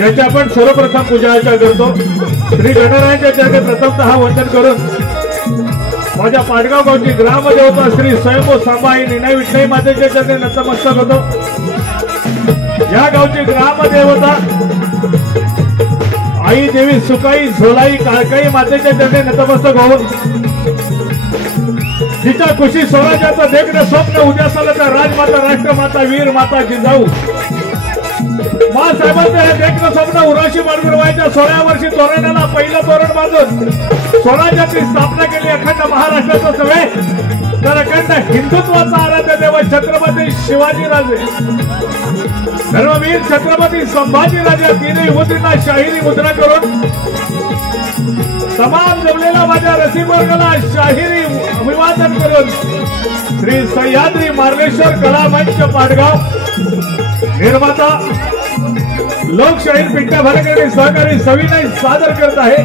ज्याची आपण सर्वप्रथम पूजा अर्चा करतो। श्री गणरायांच्या चरणी प्रथमतः वंदन करून माझ्या पाटगाव गावची ग्रामदेवता श्री स्वयंभू सांबाई निनाई विठ्ठल मातेच्या चरणी नतमस्तक होतो। या गावची ग्रामदेवता आई देवी सुकाई झोलाई काळकाई मातेच्या चरणी नतमस्तक होऊन जिच्या खुशी स्वराज्याचं देखणं स्वप्न उद्यासाला तर राजमाता राष्ट्रमाता वीर माता जिजाऊ साहेबांचं हे देखणं स्वप्न उराशी माडगुरवायच्या 16व्या वर्षी तोरणाला पहिलं तोरण बांधून स्वराज्याची स्थापना केली। अखंड महाराष्ट्राचा सवे तर अखंड हिंदुत्वाचा आराध्य देव छत्रपती शिवाजीराजे धर्मवीर छत्रपती संभाजीराजे तिन्ही विभूतींना शाहिरी मुद्रा करून तमाम जमलेला माझ्या रसिक वर्गाला शाहिरी अभिवादन करून श्री सह्याद्री मार्लेश्वर कला मंच पाटगाव निर्माता लोकशाहीर पिट्ट्या भरकर्णी सहकारी सविनय सादर करत आहे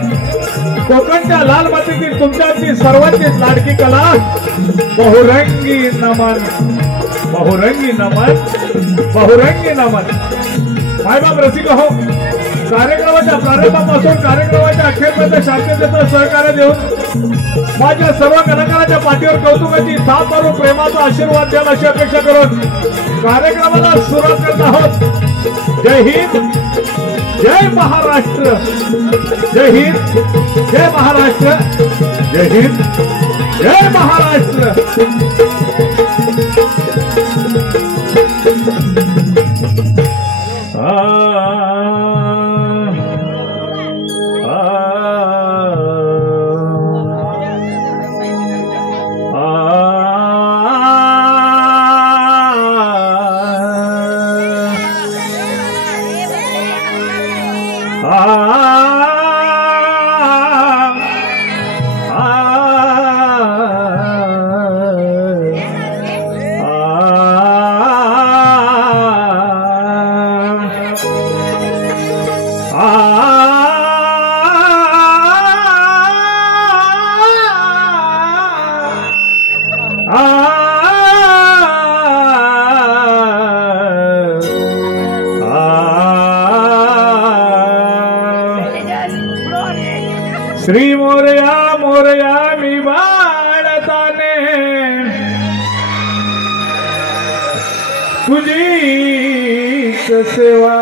कोकणच्या लाल मातीतील तुमच्याची सर्वांची लाडकी कला बहुरंगी नमन बहुरंगी नमन बहुरंगी नमन। मायबाप रसिक हो, कार्यक्रमाच्या प्रारंभापासून कार्यक्रमाच्या अखेरपर्यंत शांततेचं सहकार्य देऊन माझ्या सर्व कलाकारांच्या पाठीवर कौतुकाची थाप मारून प्रेमाचा आशीर्वाद द्याल अशी अपेक्षा करून कार्यक्रमाला सुरुवात करत आहोत। जय हिंद जय महाराष्ट्र, जय हिंद जय महाराष्ट्र, जय हिंद जय महाराष्ट्र। श्री मोरया मोरया मी बाळताने तुझीच सेवा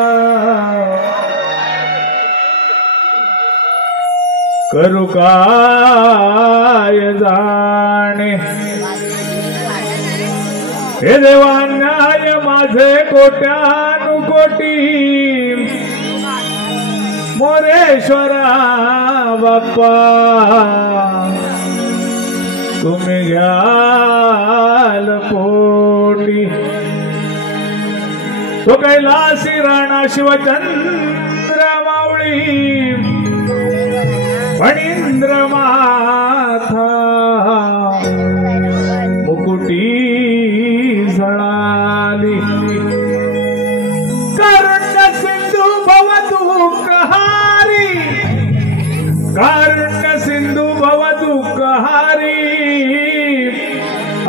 करू काय जाणे हे देवा न्याय माझे कोट्यानुकोटी मोरेश्वरा बाप्पा तुम्ही घ्याल पोटी तो कैलासी राणा शिवचंद्र मावळी फणींद्र माथा मुकुटी झळाली कारुण्य सिंधू भवदुःखहारी कारुण्य सिंधू भवदुःखहारी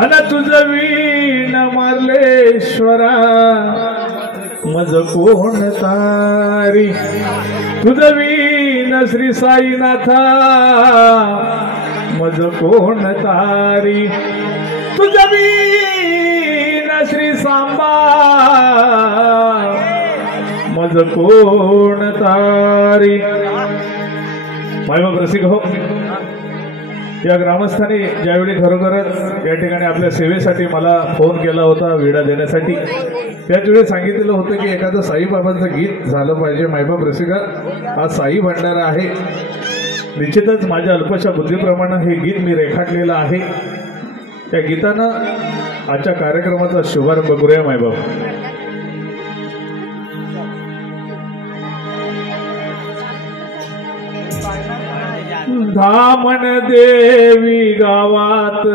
अन तुझ वीण मार्लेश्वरा मज कोण तारी तुझ वीण श्री साईनाथा मज कोण तारी तुझ वीण श्री सांबा मज कोण तारी। मायबाप रसिक हो, या ग्रामस्थांनी ज्यावेळी खरोखरच या ठिकाणी आपल्या सेवेसाठी मला फोन केला होता विडा देण्यासाठी, त्याचवेळी सांगितलेलं होतं की एखादं साईबाबांचं गीत झालं पाहिजे। मायबाप रसिका, हा साई भंडारा आहे। निश्चितच माझ्या अल्पशा बुद्धीप्रमाणे हे गीत मी रेखाटलेलं आहे। त्या गीतानं आजच्या कार्यक्रमाचा शुभारंभ करूया मायबाप। धामण देवी गावात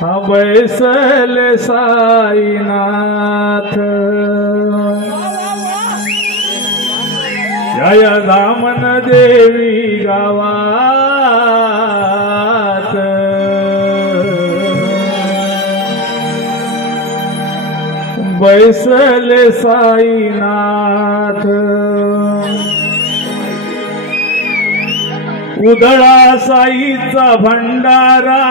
हा बैसले साईनाथ या धामण देवी गावात बैसले साईनाथ उधळा साईचा भंडारा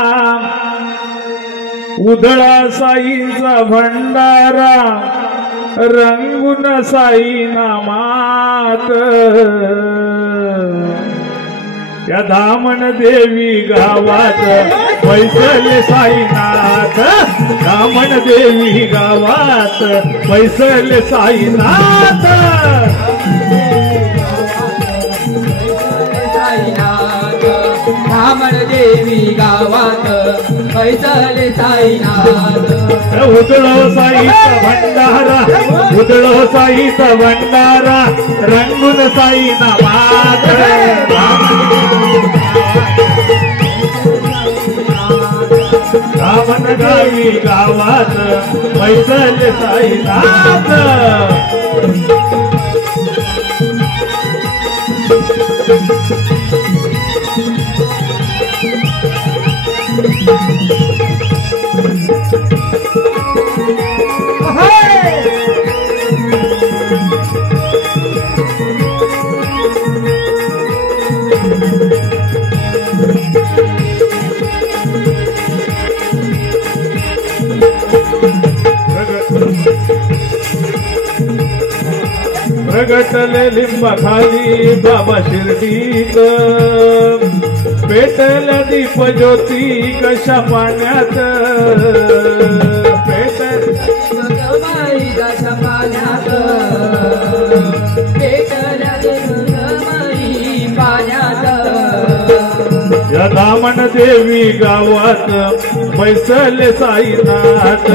उधळा साईचा भंडारा रंगून साई नामात या धामण देवी गावात बैसले साईनाथ धामण देवी गावात बैसले साईनाथ धामण देवी गावात बैसले साईनाथ उधळो साईचा भंडारा उधळो साईचा भंडारा रंगून साई नामात धामण गावी गावात बैसले साईनाथ प्रगटले लिंबाखाली बाबा शिर्डीत पेटल दीप ज्योती कशा पाण्यात पेटल पाण्यात पेटल पाण्यात या धामण देवी गावात बैसले साईनाथ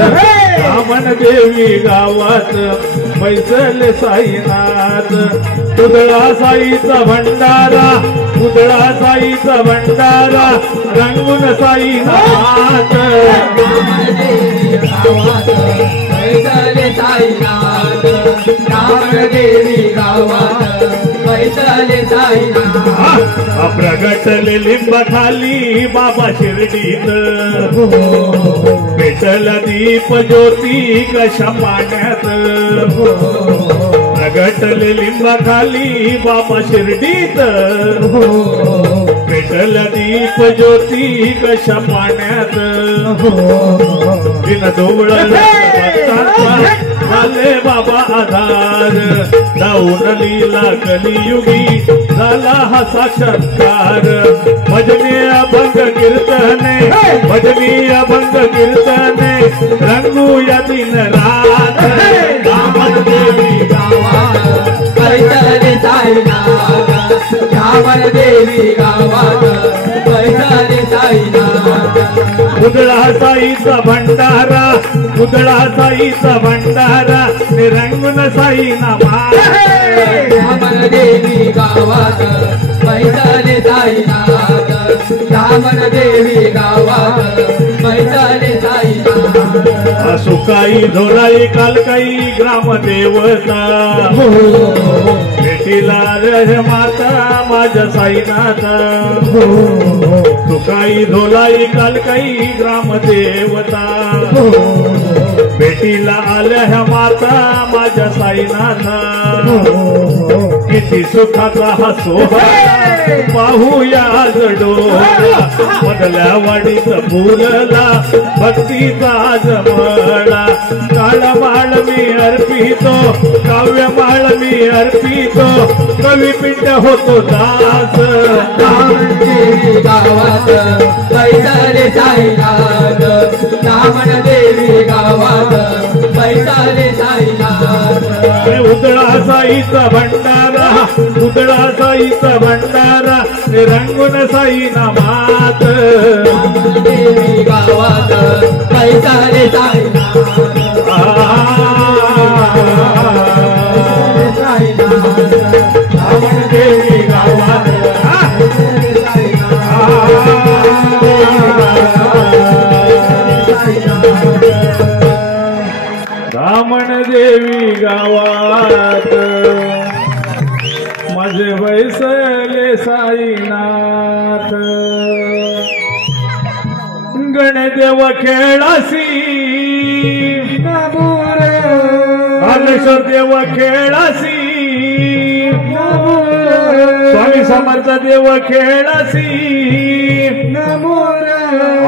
धामण देवी गावात बैसले साईनाथ उधळा साईचा भंडारा उधळा साईचा भंडारा रंगून साईनाथ बैसले साईनाथ धामण देवी गावात बैसले साईनाथ प्रगटले लिंबाखाली बाबा शिर्डीत पेटल दीप ज्योती कशा पाण्यात प्रगटले लिंबाखाली बाबा शिर्डीत पेटल दीप ज्योती कशा पाण्यात दिन ढोबळ झाले बाबा आधार जाऊन लीला कलियुगी झाला हा साक्षात्कार भजनी अभंग कीर्तने भजनी अभंग कीर्तने रंगूया दिन रात धामण देवी गावात बैसले साईनाथ धामण देवी गावात बैसले साईनाथ उधळा साईचा भंडारा उधळा साईचा भंडारा रंगून साई नामात धामण देवी गावात बैसले साईनाथ धामण देवी गावात बैसले साईनाथ सुकाई धोलाई कालकाई ग्रामदेवता भेटीला रह माता माझ्या साईनाथ सुकाई धोलाई कालकाई ग्रामदेवता भेटीला आल्या ह्या माता माझ्या साईनाथ किती सुखाचा हा सोहळा पाहूया आज डोळा मधल्या वाडीत फुलला भक्तीचा जमळा काळा माळ मी अर्पितो काव्य माळ मी अर्पितो कवी पिंड होतो दास धामण देवी गावात बैसले साईनाथ धामण देवी गावात बैसले साईनाथ उधळा साईचा भंडारा उधळा साईचा भंडारा रंगून साई नामात देवी गावात बैसले साईनाथ धामण देवी गावात धामण देवी गावात माझे बैसले साईनाथ गणदेव खेळासी नमोरे मार्लेश्वर देव खेळासी स्वामी समर्थ देव खेळासी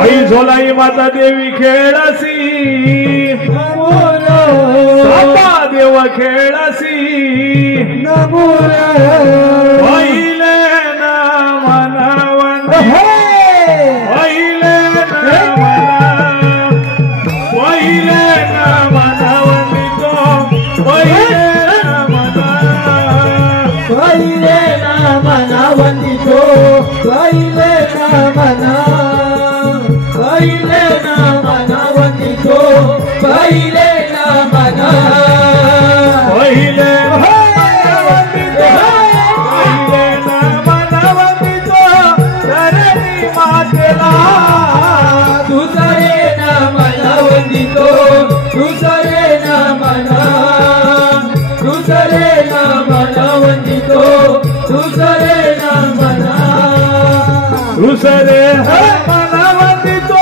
आई झोलाई माता देवी खेळासी बाबा देव खेळासी पहिले ना मनावंत पहिले ना पहिले ना मनावंतो पहिले ना वंदितो पहिले ना मना पहिले ना मना वंदितो पहिले ना मना पहिले पहिले ना मना वंदितो धरणी मातेला दुसरे ना मना वंदितो दुसरे ना मना दुसरे ना मना वंदितो दुसरे ना मना दुसरे मना वंदितो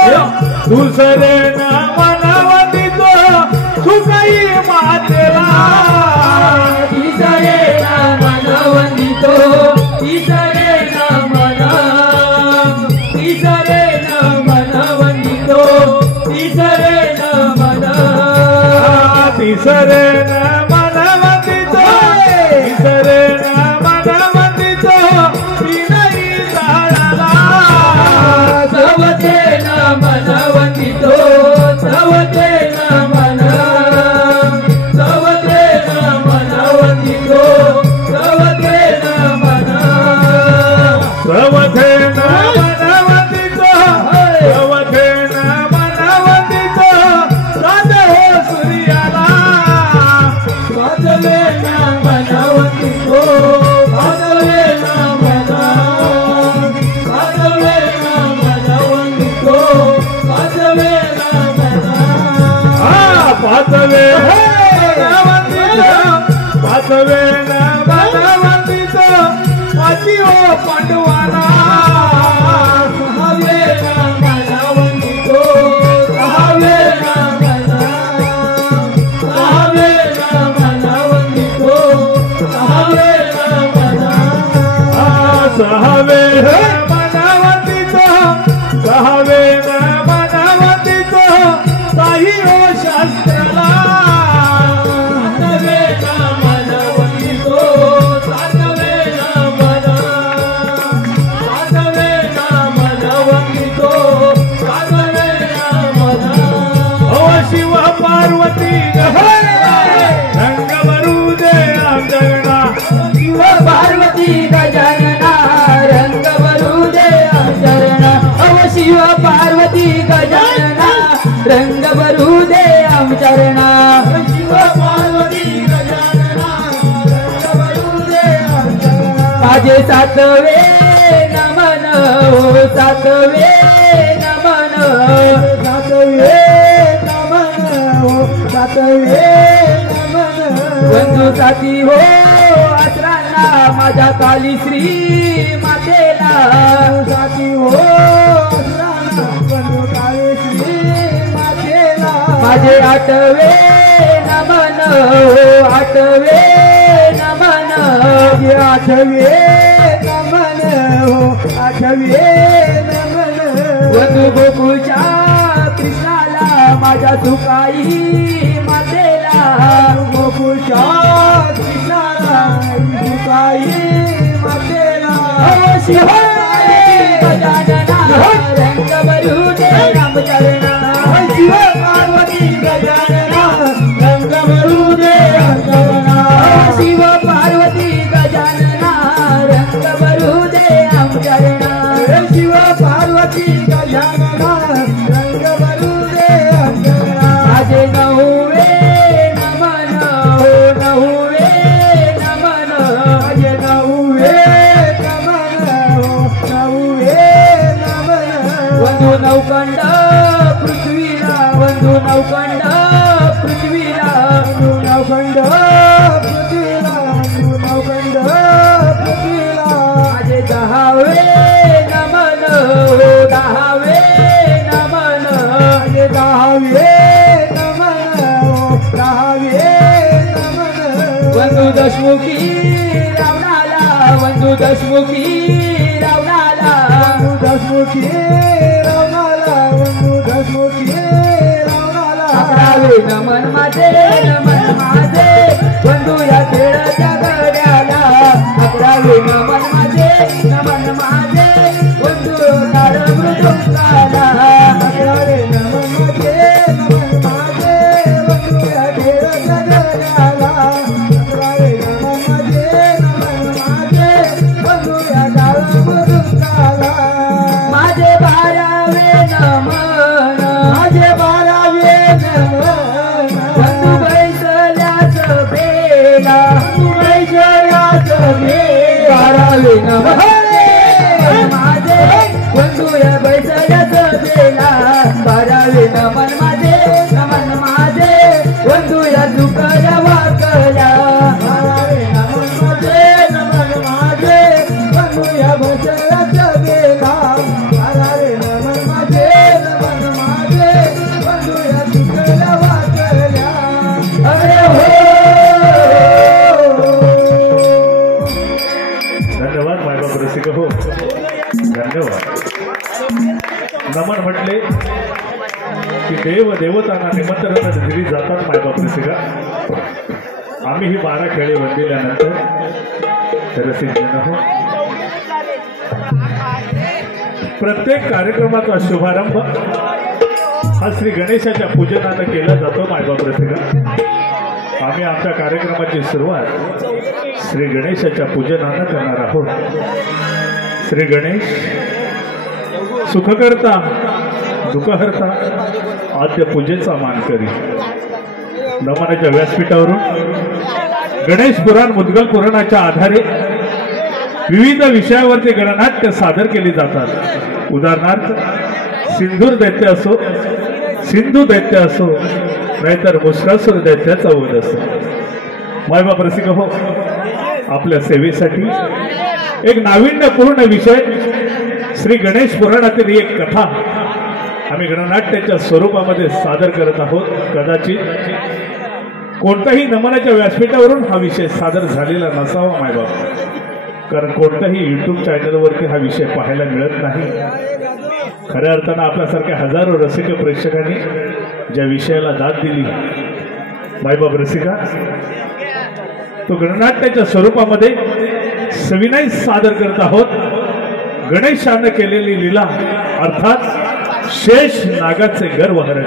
दुसरे ना मना वंदितो सुखाई मातेला तिसरे ना मना वंदितो तिसरे ना मना तिसरे ना मना वंदितो तिसरे ना मना तिसरे ना मना वंदितो तिसरे ना मना वंदितो विनयी झाडाला सवते ना मना वंदितो सवते ना मना सवते ना मना वंदितो सवते ना मना सवथे ना मना वंदितो सवथे ना मना वंदितो साध हो सूर्याला वाजवे ना मना वंदितो वाजवे ना मना वाजवे ना मना वंदितो वाजवे ना मना पाचवे पाचवे ना मना वंदितो माझी ओ पांडवाला सहावे ना मना वंदितो सहावे ना मना सहावे ना मना वंदितो सहावे ना मना सहावे मना वंदितो सहावे ना मना वंदितो साई ओ शास्त्रला सातवे ना मना वंदितो सातवे ना मना सातवे ना मना वंदितो सातवे ना मना ओ शिव पार्वती रंग भरू दे आमजगणा शिव पार्वती गजानना रंग भरू दे आमचरणा अव शिव पार्वती गजानना रंग भरू दे आमचरणा शिव पार्वती गजानना रंग भरू दे आमचरणा माझे सातवे नमन हो सातवे नमन सातवे नमन हो सातवे नमन बंधू साथी हो आसरांना माझ्या काली श्री मातेला साथी हो आसरांना बंधू काली श्री मातेला माझे आठवे नमन हो आठवे नमन माझे आठवे नमन हो आठवे नमन बंधू गोकुळच्या कृष्णाला माझ्या सुकाई मातेला गोकुळच्या कृष्णाला सुकाई मातेला गजानना रंग भरू दे आमचरणा शिव पार्वती गजानना रंग भरू दे आमचरणा शिव पार्वती गजानना रंग भरू दे आमचरणा शिव पार्वती गजानना रंग भरू दे आमचरणा माझे नववे नमन हो नववे नमन माझे नववे नमन हो नववे नमन वंदू नौकंड पृथ्वीला वंदू नौकंड पृथ्वीला वंदू नौकंड पृथ्वीला वंदू नौकंड पृथ्वीला माझे दहावे नमन हो दहावे नमन माझे दहावे नमन हो दहावे नमन दशमुखी रावणाला बंधू दशमुखी रावणाला दशमुखी रावणाला बंधू दशमुखी रावणाला अकरावे नमन माझे बंधू या खेळाच्या गड्याला अकरावे नमन माझे बंधू तार मृदुंगाला अकरावे नमन माझे बंधू या खेळाच्या गड्याला अकरावे नमन माझे बंधू या तार मृदुंगाला माझे बारावे नमन बंधू बैसल्याच बेला बारावे नमन माझे बंधू या बैसल्याच बेला बारावे नमन माझे बंधू या दुखल्या वाकल्या बारावे नमन माझे बंधू या बैसल्याच बेला बारावे नमन माझे बंधू या दुखल्या वाकल्या अरे हो धन्यवाद मायबाप रसिक हो धन्यवाद नमन म्हटले की देव देवतांना निमंत्रण दिली जातात मायबाप रसिका आम्ही ही 12 खेळे वंदिल्यानंतर रसिक जन हो प्रत्येक कार्यक्रमाचा शुभारंभ हा श्री गणेशाच्या पूजनानं केला जातो मायबाप रसिका आम्ही आमच्या कार्यक्रमाची सुरुवात श्री गणेशाच्या पूजनानं करणार आहोत श्री गणेश सुखकर्ता दुःखहर्ता आद्य पूजेचा मान करी नमनाच्या व्यासपीठावरून गणेश पुराण मुद्गल पुराणाच्या आधारे विविध विषयावरती गणनाट्य सादर केली जातात उदाहरणार्थ सिंधूर दैत्य असो नाहीतर मुश्कासूर दैत्याचा वध असो मायबाप रसिक हो आपल्या सेवेसाठी एक नाविन्यपूर्ण विषय श्री गणेश पुराणातील एक कथा आम्ही गणनाट्याच्या स्वरूपामध्ये सादर करत आहोत कदाचित कोणत्याही नमनाच्या व्यासपीठावरून हा विषय सादर झालेला नसावा मायबाप कारण कोणत्याही यूट्यूब चॅनलवरती हा विषय पाहायला मिळत नाही खऱ्या अर्थानं आपल्यासारख्या हजारो रसिक प्रेक्षकांनी ज्या विषयाला दाद दिली मायबाप रसिका तो गणनाट्याच्या स्वरूपामध्ये सविनय सादर करत आहोत गणेशानं केलेली लीला अर्थात शेष नागाचे गर्वहरण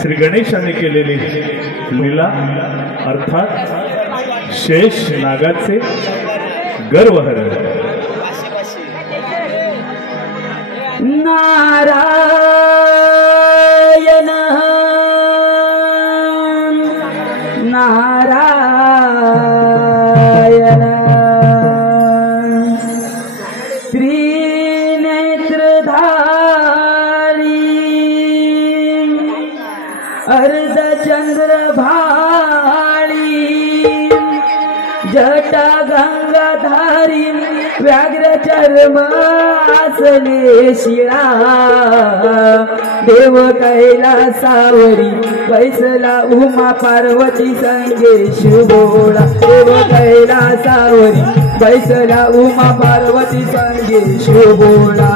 श्री गणेशाने केलेली लीला अर्थात शेष नागाचे गर्वहरण नारायण नारायण त्रिनेत्रधारी अर्धचंद्र भाळी जटा गंगाधारी व्याघ्र चर्म आसने शिळा देव कैलासावरी बैसला उमा पार्वती संगे शिवोळा देव कैलासावरी बैसला उमा पार्वती संगे शिवोळा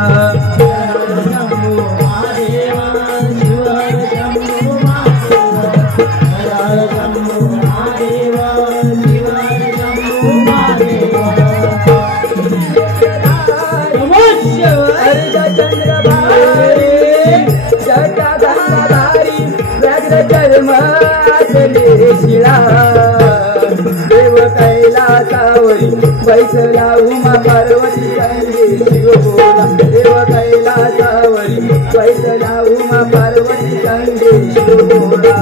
देव कैलासावरी बैसला उमा पार्वती संगे शिवोळा देव कैलासावरी बैसला उमा पार्वती संगे शिवोळा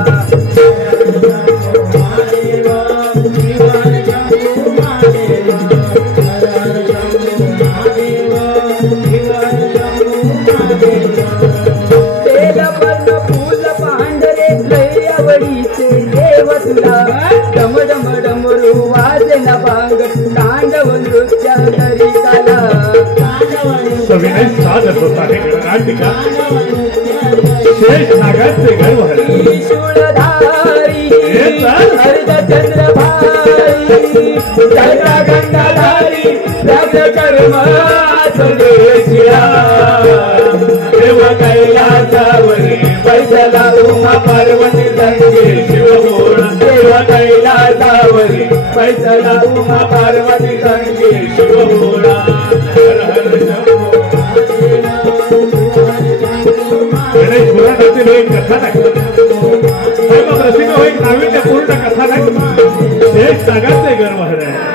फूल पांढरे लयवडीचे देव तुला डम डम डमरू वाजना भांग तांडव नृत्य तरी काला सविनय सादर होत आहे गणनाटिका शेष नागाचे गर्वहरण शूळधारी अर्धचंद्र भारी जटा गंगाधारी व्याघ्र कर्म संदेशिया देव कैलासावरी बैसला उमा पार्वती संगे शिवभोळा देव कैलासावरी बैसला उमा पार्वती संगे शिवभोळा हर हर शंभो गणेश पुराणातील एक कथानक प्रसिद्ध एक नाविन्यपूर्ण कथानक शेष नागाचे गर्वहर आहे.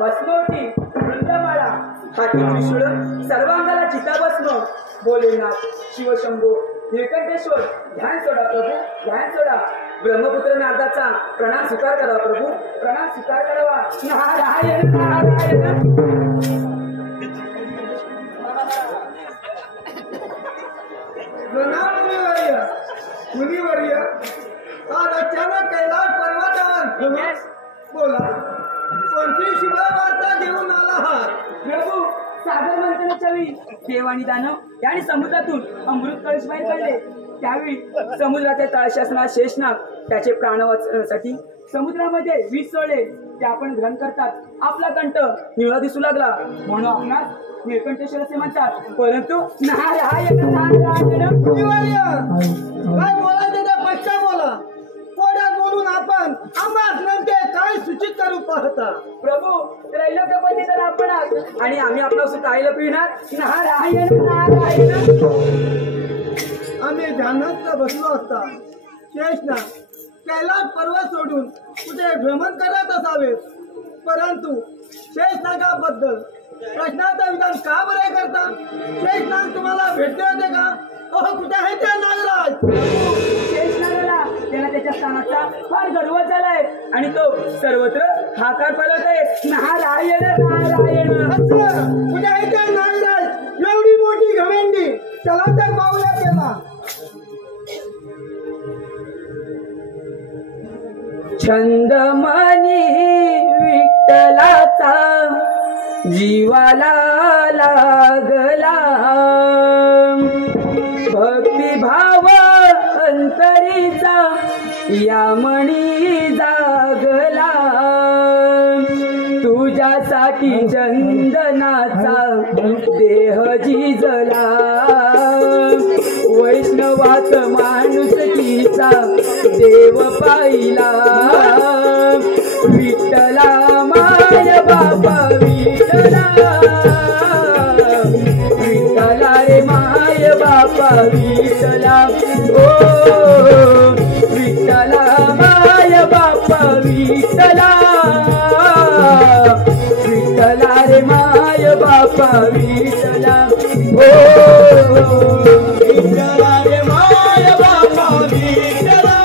भस्मोटी वृंदमाळा हाती त्रिशूळ सर्वांगाला चिताभस्म भोलेनाथ शिवशंभो निळकंठेश्वर ध्यान सोडा प्रभू ध्यान सोडा ब्रह्मपुत्र नारदाचा प्रणाम स्वीकार करावा प्रभू प्रणाम स्वीकार करावा. नारायण नारायण प्रणाम मुनिवर्य आज अचानक कैलास पर्वतावर बोला कोणती शुभवार्ता घेऊन आला आहात प्रभू सागर मंथनाच्या वेळी देव आणि दानव यांनी समुद्रातून अमृत कळश बाहेर काढले. त्यावेळी समुद्राच्या तळाशी असणारा शेषनाग त्याचे प्राण वाचवण्यासाठी समुद्रामध्ये विष सोडले. ते आपण ग्रहण करतात आपला कंठ निळा दिसू लागला म्हणून आपणास निळकंठेश्वर असे म्हणतात. परंतु नारायण नारायण मुनिवर्य काय बोलायचं ते पश्चा बोला कोड्यात बोलून आपण आम्हास नेमके काय सूचित करू पाहता प्रभू त्रैलोक्यपती तर आपण आहात आणि आम्ही आपलं काय लपविणार. नारायण नारायण आम्ही ध्यानात बसलो असता शेषनाग कैलास पर्वत सोडून कुठे भ्रमण करत असावे परंतु शेषनागाबद्दल प्रश्नाचं विधान का बरे करता. शेषनाग तुम्हाला भेटले होते का. कुठे आहे ते नागराज. शेषनागाला त्याला त्याच्या स्थानाचा फार गर्व झालाय आणि तो सर्वत्र हाकार पळवतोय. नारायण नारायण कुठे आहे ते नागराज. एवढी मोठी घमेंडी चला तर पाहूया केला. छंदमनी विठ्ठलाचा जीवाला लागला भक्तिभाव अंतरीचा यामणी जागला तुझ्यासाठी चंदनाचा देह झिजला वैष्णवात माणुसकीचा देव पाहिला विठ्ठला माय बाबा विठ्ठला विठ्ठला रे माय बाबा विठ्ठला ओ विठ्ठला माय बाबा विठ्ठला विठ्ठला रे माय बाबा विठ्ठला ओ विठ्ठला रे माय बाबा विठ्ठला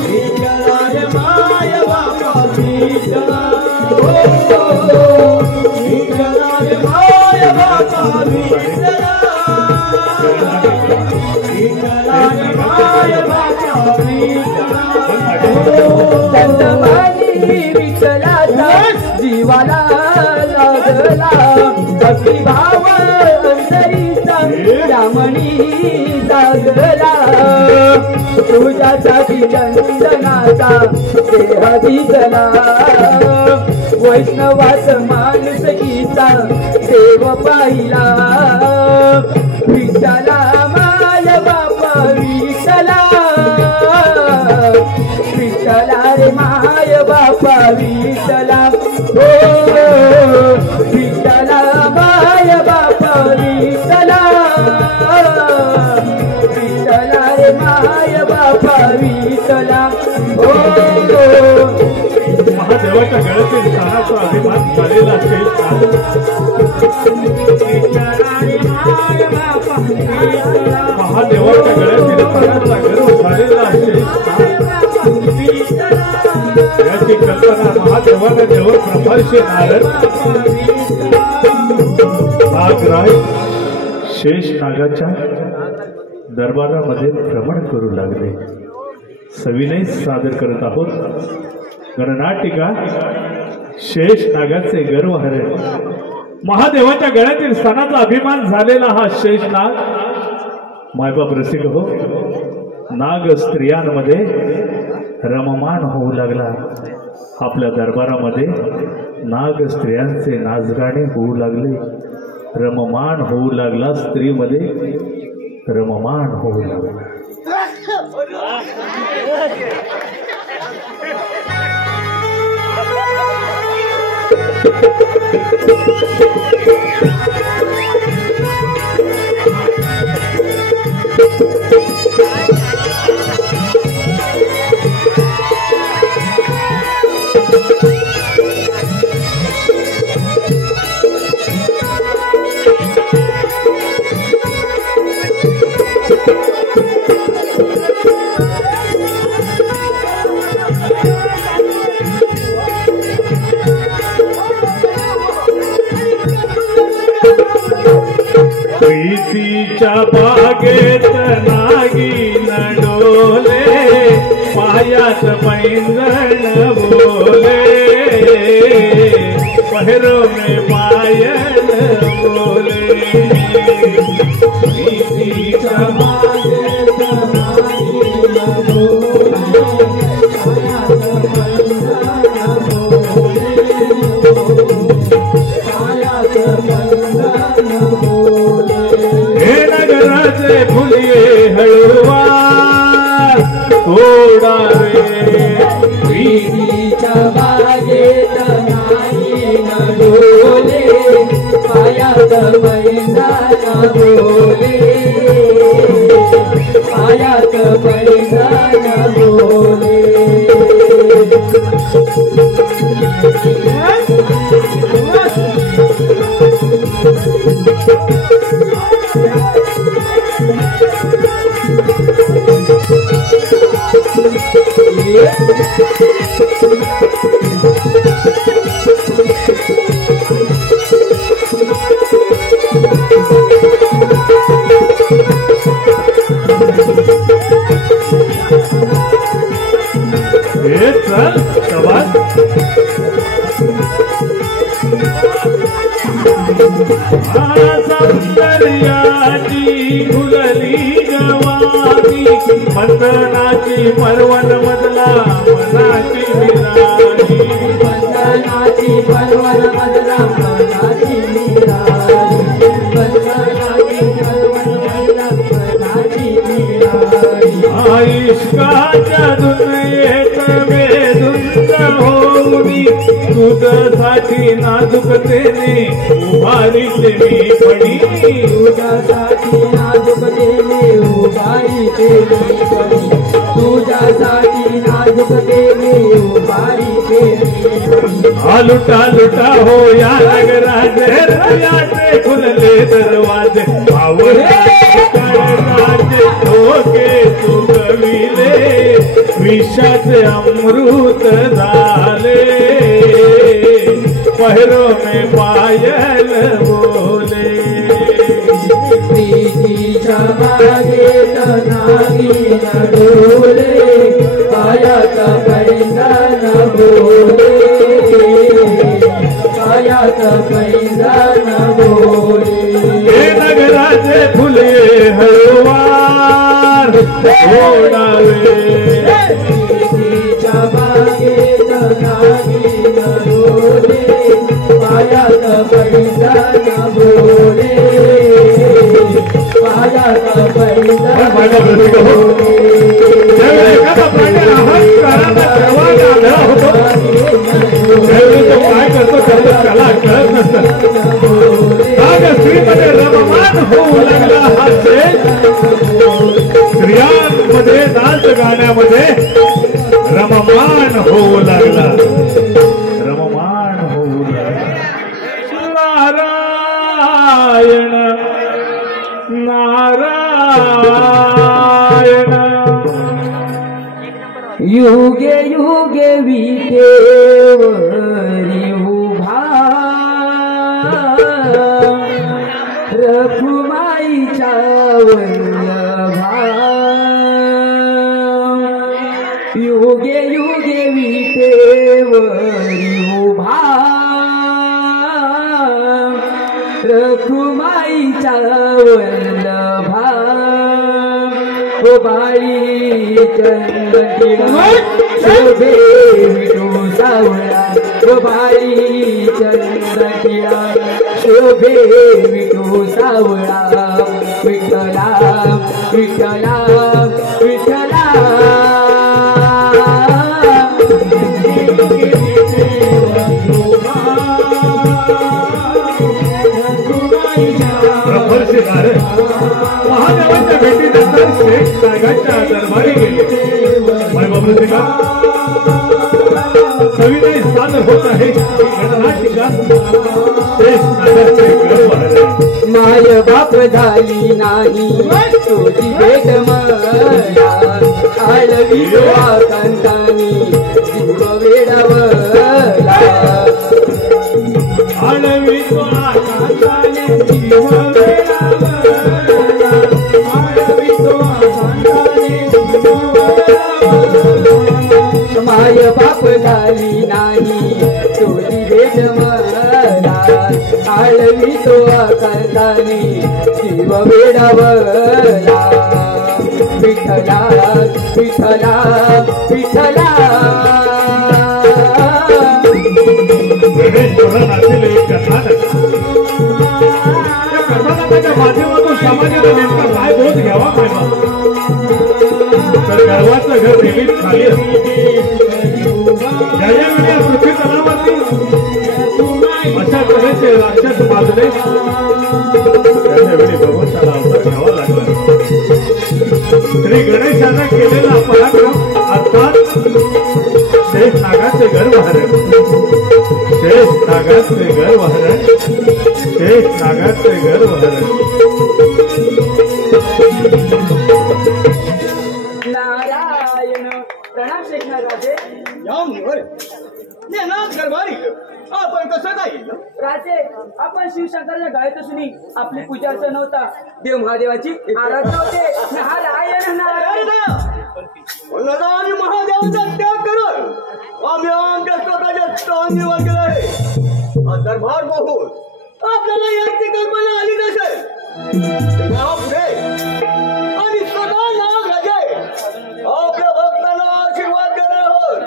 विठ्ठला रे माय बाबा विठ्ठला ओ विठ्ठला रे माय बाबा विठ्ठला विठ्ठला रे माय बाबा विठ्ठला चंदमानी विठ्ठलाचा जीवाला लागला भक्तिभाव अंतरीचा रामणी जागला तुझ्यासाठी चंदनाचा देह झिजला वैष्णवास माणुसकीचा देव पाहिला विठ्ठला माय बापा विठ्ठला विठ्ठला रे माय बापा विठ्ठला ओ विठ्ठला माय बापा विठ्ठला विठ्ठला रे माय बापा विठ्ठला ओ महादेवाच्या गळ्यातील स्थानाचा अभिमान झालेला महादेवाच्या गळ्यातील स्थानाचा गर्व झालेला याची कल्पना महादेवाने देव प्रफरशी नारद नागराज शेष नागाच्या दरबारामध्ये भ्रमण करू लागले. सविनय सादर करत आहोत गणनाटिका शेष नागाचे गर्व हरे. महादेवाच्या गळ्यातील स्थानाचा अभिमान झालेला हा शेष नाग मायबाप रसिक हो नाग स्त्रियांमध्ये रममान होऊ लागला। आपल्या दरबारामध्ये नाग स्त्रियांचे नाचगाणे होऊ लागले, रममान होऊ लागला, स्त्रीमध्ये रममान होऊ लागला। प्रीतीच्या बागेत नागिन डोले, पायात पैंजण बोले, पहरो में पायल बोले। प्रीतीच्या बागेत नागिन डोले, पायात पैंजण बोले, पायात पैंजण बोले। नगराचे फुलिये हळूवार तोडावे, प्रीतीच्या बागेत नागिन डोले, पायात पैंजण बोले, पायात पैंजण बोले। सौंदर्याची फुलली जवानी, बंधनाची पर्वन मधला मनाची विराणी, बंधनाची पर्वन मधला मनाची विराणी, बंधनाची पर्वन मधला मनाची विराणी। इश्काच्या दुनियेत वेधुंद होऊनी, तुझ्यासाठी नाजुकतेने उभारीचे मी पडी, तुझ्यासाठी नाजुकतेने उभारीचे मी पडी, तुझ्यासाठी नाजुकतेने उभारीचे मी पडी। लुटा लुटा हो या नगराचे, हृदयाचे खुलले दरवाजे, आवडे धोके चुकविले, विषाचे अमृत झाले, पहरो में पायल बोले। प्रीतीच्या बागेत नागिन डोले, पायात पैंजण बोले, पायात पैंजण बोले। नगराचे फुले हळूवार तोडावे, प्रीतीच्या बागेत नागिन डोले, पायात पैंजण बोले, पायात पैंजण बोले। काय करतो त्याला कळत नसतं। स्त्रीमध्ये रममान होऊ लागला, हा स्त्रियांमध्ये नाच गाण्यामध्ये रममान होऊ लागला, रममान होऊ लागला। नारायण नारायण युगे युगे विटेवरी उभा, रखुमाईच्या वल्लभा, युगे युगे विटेवरी उभा, रखुमाईच्या वल्लभा, हो बाळी चंद्रिया शोभे विठू सावळा हो बाळी चंद्रिया शोभे विठू सावळा विठ्ठला विठ्ठला विठ्ठला महादेवांच्या भेटीनंतर शेष नागाच्या दरबारी गेले. मायबाबा का सविनय सादर होत आहे गणनाटिका शेष नागाचे गर्व आहे. माय बाप झाली नाही तुझी भेट मला आळवी कांतानी जीव वेडावला आळवी कांतानी जीव वेडावला आळवी कांतानी जीव वेडावला माय बाप झाली नाही तुझी भेट मला आळवी कांतानी जीव वेडावला विठ्ठला विठ्ठला विठ्ठला. गणेश पुराणातील एक कर्नाटक कर्नाटकाच्या माध्यमातून समाजाला नेमका काय बोध घ्यावा पाहिजे तर गर्वाचं घर नेहमीच खाली असते. ज्यावेळी या पृथ्वी तलावरती अशा तऱ्हेचे राक्षस माजले त्यावेळी भगवंताला अवतार घ्यावा लागला. श्री गणेशाने केलेला पराक्रम अर्थात शेष नागाचे गर्वहरण शेष नागाचे गर्वहरण शेष नागाचे गर्वहरण. नारायण प्रणाम शेखनाथ राजे. आपण कसं काय राजे आपण शिवशंकराच्या गायत असून आपली पूजा अर्चा नव्हता देव महादेवाची आराधना होते. नारायण नारायण आम्ही महादेवाचा त्याग करून आम्ही आमच्या स्वतःच्या स्थानीवर गेलो आहे. हा दरबार पाहून आपल्याला याची कल्पना आली नसेल. पुढे आम्ही स्वतः नाव राजे आपल्या भक्तांना आशीर्वाद देणार आहोत.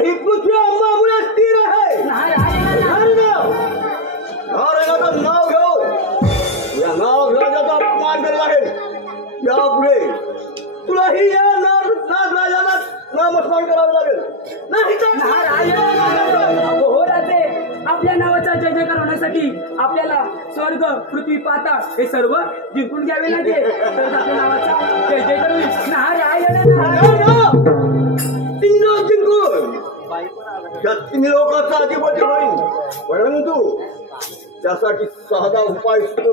ही पृथ्वी आम्हाला स्थिर आहे. नारायणाचं नाव घेऊन या नाव राजाचा अपमान करत आहे. यापुढे तुलाही या नागराजाला नामस्मरण करावं लागेल. नाही तर हो राजे आपल्या नावाचा जय जयकार होण्यासाठी आपल्याला स्वर्ग पृथ्वी पाताळ हे सर्व जिंकून घ्यावे लागेल तर आपल्या नावाचा जय जयकार होईल. नारायण जिंकून शक्ती लोकांचा अधिपती होईल. परंतु त्यासाठी साधा उपाय सुचतो.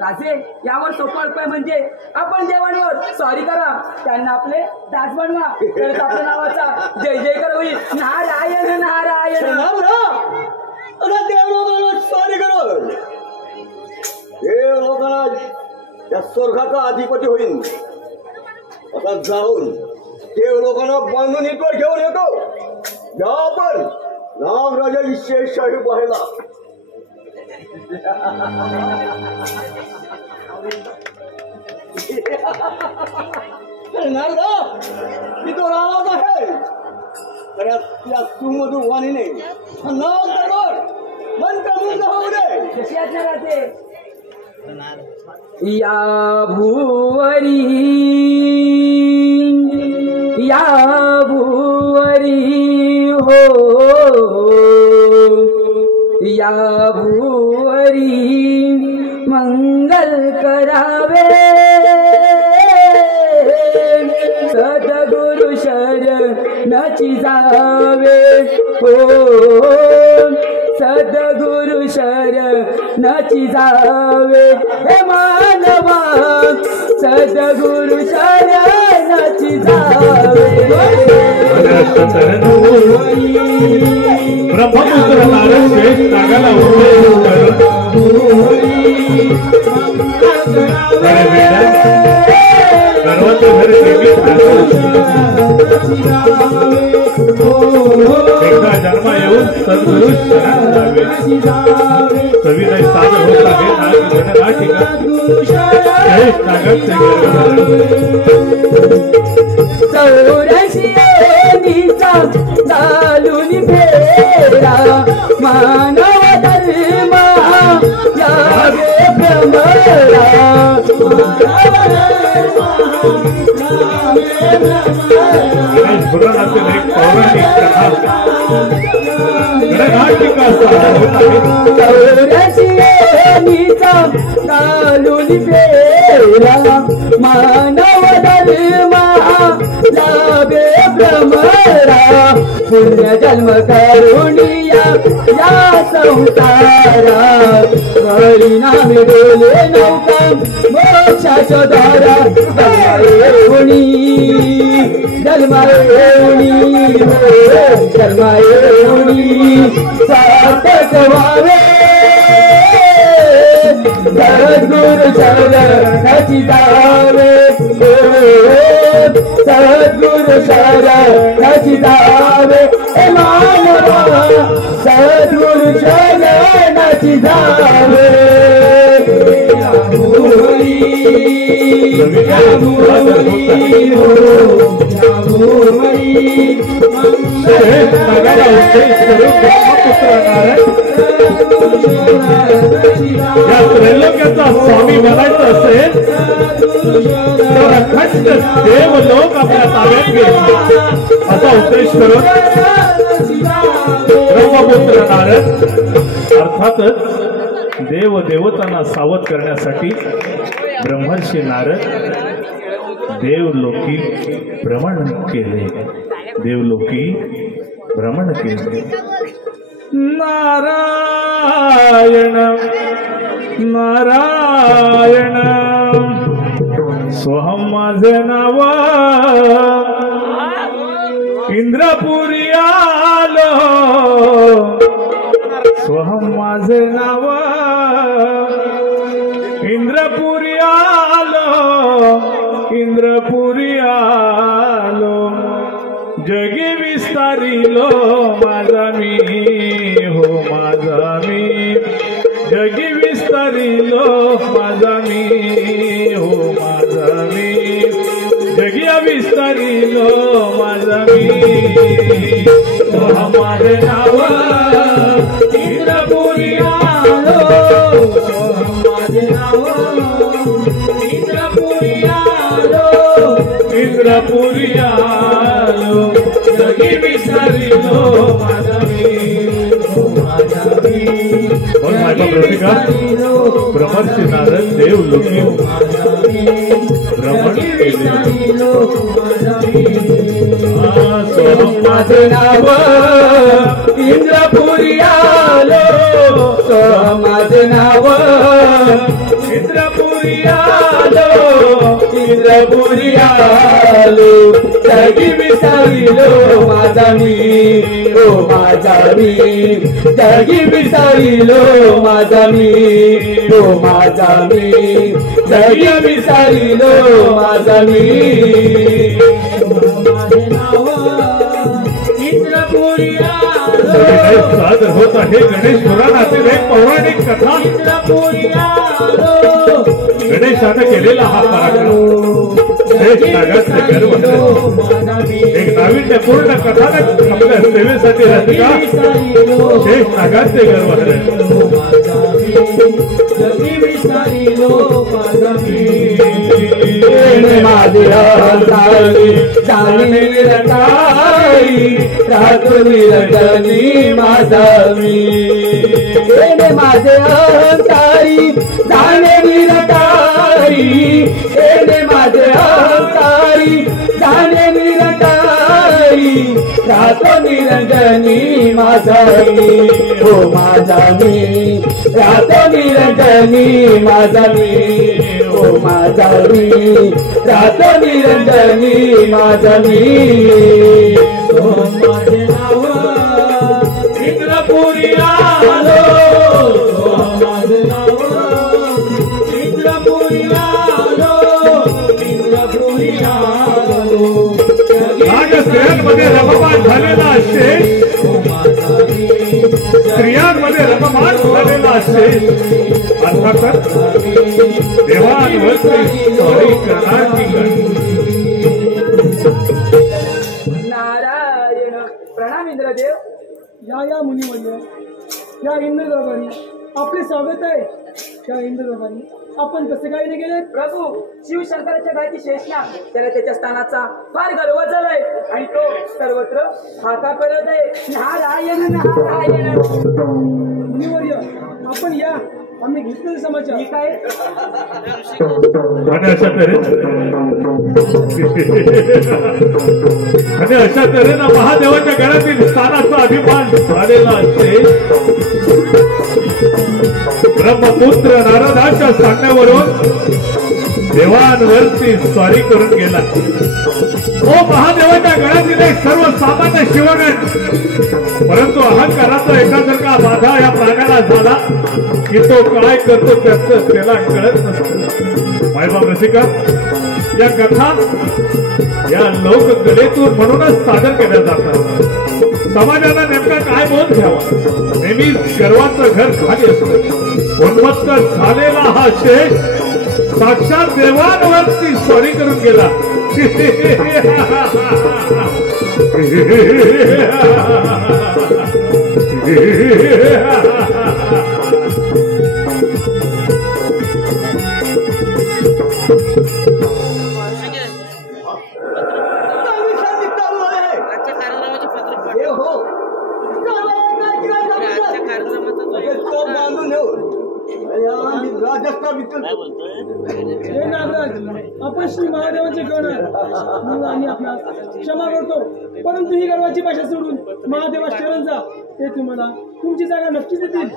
राजे यावर सोपा उपाय म्हणजे आपण देवांवर सॉरी करा त्यांना आपले दास बनवा तर आपल्या नावाचा जय जयकार होईल. नारायण नारायण देव लोकांना सॉरी करो. देव लोकांना त्या स्वर्गाचा अधिपती होईल. आता जाऊन देव लोकांना बांधून इथवर घेऊन येतो. या आपण नागराजाची शेषशाही पाहायला. नारदा मी तो रावत आहे तर या सुमधू वाणीने नाव दरबार मंत्रमुग्ध होऊ दे. कशी आज्ञा राजे. या भुवरी हो या भुवरी मंगल करावे सद्गुरु शरणची जावे हो सद्गुरु शरणची जावे हे मानवा सद्गुरु शरणची जावे. ब्रह्मपुत्र नारद शेष नागाला उपदेश गर्वाचं घर एकदा जन्मा देऊन सद्गुरु शरण जावे सविनय सादर होत आहे नाटिका जयेश नागाचे चौरशियेनीचा चालून फेरा मानव धर्म यागे भ्रमरा पुराणातील एक पौराणिक नाटिका चौरशियेनीचा चालून फेरा मानव धर्म लाभे भ्रमरा पुण्य जन्म करुणिया या संसारा परिणामी डोले नौका मोक्षाच्या दारा जन्मायेणी सार्थक व्हावे सद्गुरु शरणाची जावे सद्गुरु शरणाची जावे मानवा सद्गुरु शरणाची जावे या त्रैलोक्याचा स्वामी बनायचं असेल तर अखंड देवलोक आपल्या ताब्यात घे असा उद्देश करून ब्रह्मपुत्र नारद अर्थातच देवदेवतांना सावध करण्यासाठी ब्रह्मर्षी नारद देवलोकी भ्रमण केले नारायण नारायण सोहम माझे नाव इंद्रपुरी आलो सोहम माझे नाव इंद्रपुरी आलो जगी विस्तारिलो माझा मी हो माझा मी जगी विस्तारिलो माझा मी हो माझा मी जगी विस्तारिलो माझा मी माझे नाव इंद्रपुरी आलो माझे नाव इंद्रपुरी आलो जगी विस्तारिलो माझा मी ब्रह्मर्षी नारद देवलोकी भ्रमण केले माझे नाव इंद्रपुरी आलो माझे नाव इंद्रपुरी आलो जगी विसारिलो माझा मी ओ माझा मी जगी विसारिलो माझा मी ओ माझा मी जगी विसारिलो माझा मी सादर होत आहे गणेश पुराणातील एक पौराणिक कथा गणेशाने केलेला हा पराक्रम शेष नागाचे गर्व एक नाविन्यपूर्ण कथानक आपल्या सेवेसाठी रचना शेष नागाचे गर्व माझे अंताई जाणी रटाई रात्र निरटनी माझा मी माझे अंताई जाणे निरटाई माझे अंताई जाणे निरटाई रात्र निरंजनी माझा मी हो माझा मी रात्र निरंजनी माझा मी हो माझा मी रात्र निरंजनी माझा मी माझे नाव इंद्रपुरी आलो माझे नाव इंद्रपुरी आलो नागसेनांमध्ये रममान झालेला शेष देवांवरती स्वारी करणारी गण. नारायण. प्रणाम इंद्रदेव. या मुनिवर्य, या इंद्रदेवांनी आपले स्वागत आहे. या इंद्रदेवांनी आपण कसे काय नाही गेले? प्रभू, शिवशंकराच्या घराची शेषनाग त्याला त्याच्या स्थानाचा फार गर्व झालाय आणि तो सर्वत्र हाका करत आहे. नारायण नारायण. मुनिवर्य, आपण या, आम्ही घेतलेले समाचार. ठीक आहे. आणि अशा तऱ्हेनं महादेवाच्या घरातील स्थानाचा अभिमान झालेला असते. ब्रह्मपुत्र नारदाच्या सांगण्यावरून देवांवरती स्वारी करून गेला. तो महादेवाच्या गळ्यातील एक सर्वसामान्य शिवगण, परंतु अहंकाराचा एकासारखा बाधा या प्राण्याला झाला की तो काय करतो त्याचं त्याला कळत नसतं. मायबाप रसिका, या कथा या लोककलेतून म्हणूनच सादर केल्या जातात. समाजाला नेमका काय बोध घ्यावा? नेहमीच गर्वाचं घर खाली असतं. उन्मत्त झालेला हा शेष साक्षात देवांवरती स्वारी करून गेला. आपण श्री महादेवाचे गण आणि आपला क्षमा करतो, परंतु ही गर्वाची भाषा सोडून महादेवा शरण जा. ते तुम्हाला तुमची जागा नक्कीच देतील.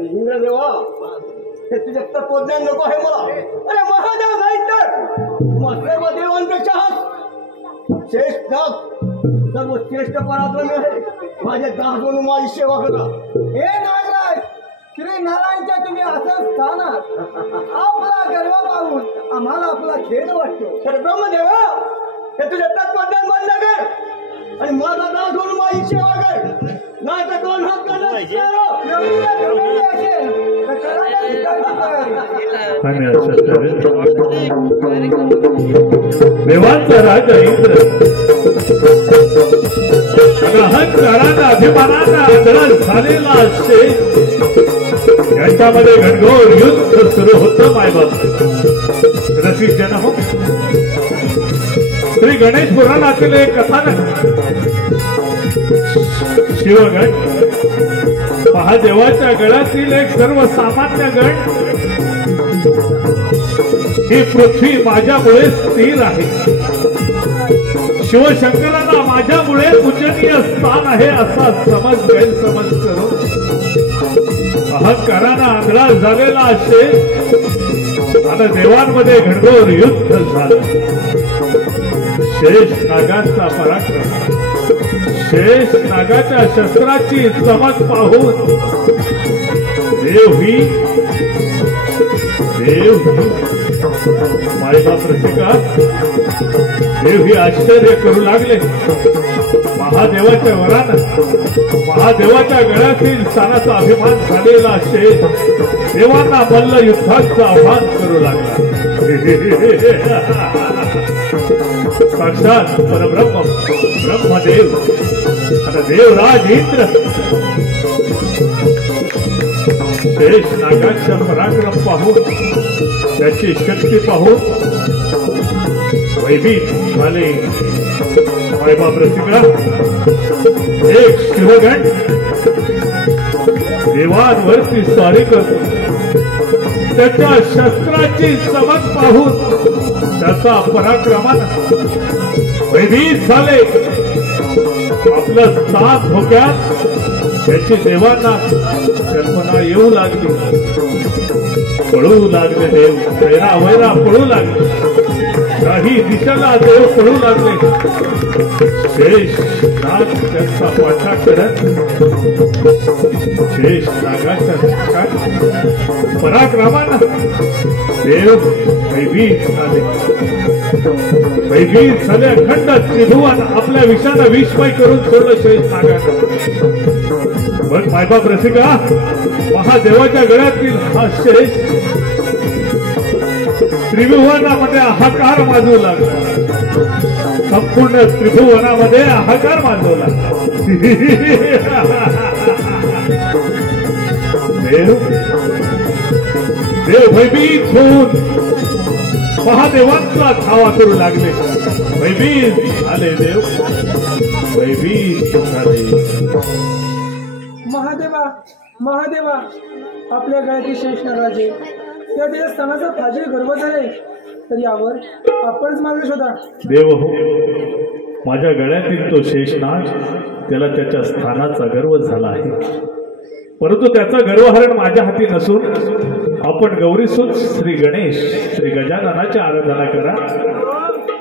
इंद्रदेवा, हे तुझ्या तत्वज्ञान नको आहे मला. अरे महादेव नाही तर सर्व देवांपेक्षा शेष नाग सर्वश्रेष्ठ पराक्रमी आहे. माझे दास म्हणून माझी सेवा करा. हे नागराज, श्री नारायणच्या तुम्ही असं स्थानात आपला गर्व पाहून आम्हाला आपला खेद वाटतो. तर ब्रह्मदेवा, हे तुझे तत्वज्ञान बंद कर आणि माझा दास म्हणून माझी सेवा कर. नाही तर दोन हात करणार. आणि अशा देवांचा राजा इंद्र अहंकारानं अभिमानानं आदळ झालेला शेष यांच्यामध्ये घनघोर युद्ध सुरू होतं. मायबाप रसिक जन हो, श्री गणेश पुराणातील एक कथानक. शिवगण महादेवाच्या गळातील एक सर्वसामान्य गण. ही पृथ्वी माझ्यामुळे स्थिर आहे. शिवशंकरांना माझ्यामुळे पूजनीय स्थान आहे असा समज गैरसमज करून अहंकारानं आंधळा झालेला शेष आता देवांमध्ये घनघोर युद्ध झालं. शेष नागांचा पराक्रम, शेष नागाच्या शस्त्राची चमक पाहून देव मायबाप रसिका, देव ही आश्चर्य करू लागले. महादेवाच्या वरानं महादेवाच्या गळ्यातील स्थानाचा अभिमान झालेला शेष देवांना मल्ल युद्धाचं आव्हान करू लागला. साक्षात परब्रह्म ब्रह्मदेव आता देवराज इंद्र शेष नागांचा पराक्रम पाहून, त्याची शक्ती पाहून भयभीत झाले. मायबाप रसिका, एक शिवगण देवांवरती स्वारी करतो. त्याच्या शस्त्राची चमक पाहून त्याचा पराक्रमानं भयभीत झाले. आपलं स्थान धोक्यात त्याची देवांना कल्पना येऊ लागली. पळू लागले देव, वैरा वैरा पळू लागले. काही दिशेला देव पळू लागले. शेष नाग त्यांचा पाठा करत शेष नागाच्या पराक्रमानं देव भयभीत झाले. भयभीत झाले. अखंड त्रिभुवन आपल्या विषानं विषमय करून सोडलं शेष नागानं. मग मायबाप रसिका, महादेवाच्या गळ्यातील हा शेष त्रिभुवनामध्ये हाहाकार माजू लागला. संपूर्ण त्रिभुवनामध्ये हाहाकार माजू लागला. देव भयभीत होऊन महादेवांचा धावा करू लागले. भयभीत झाले देव, भयभीत झाले. महादेवा महादेवा, आपल्या गळ्यातील शेषनागाचे त्या देवस्थानाचा फाजील गर्व झाले, तर यावर आपणच मार्ग शोधा. देव हो, माझ्या गळ्यातील तो शेषनाग, त्याला त्याच्या स्थानाचा गर्व झाला आहे. परंतु त्याचा गर्वहरण माझ्या हाती नसून आपण गौरीसूत श्री गणेश श्री गजाननाची आराधना करा.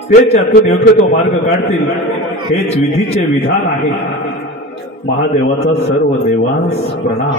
ते त्यातून योग्य तो मार्ग काढतील. हेच विधीचे विधान आहे. महादेवाचा सर्व देवांस प्रणाम.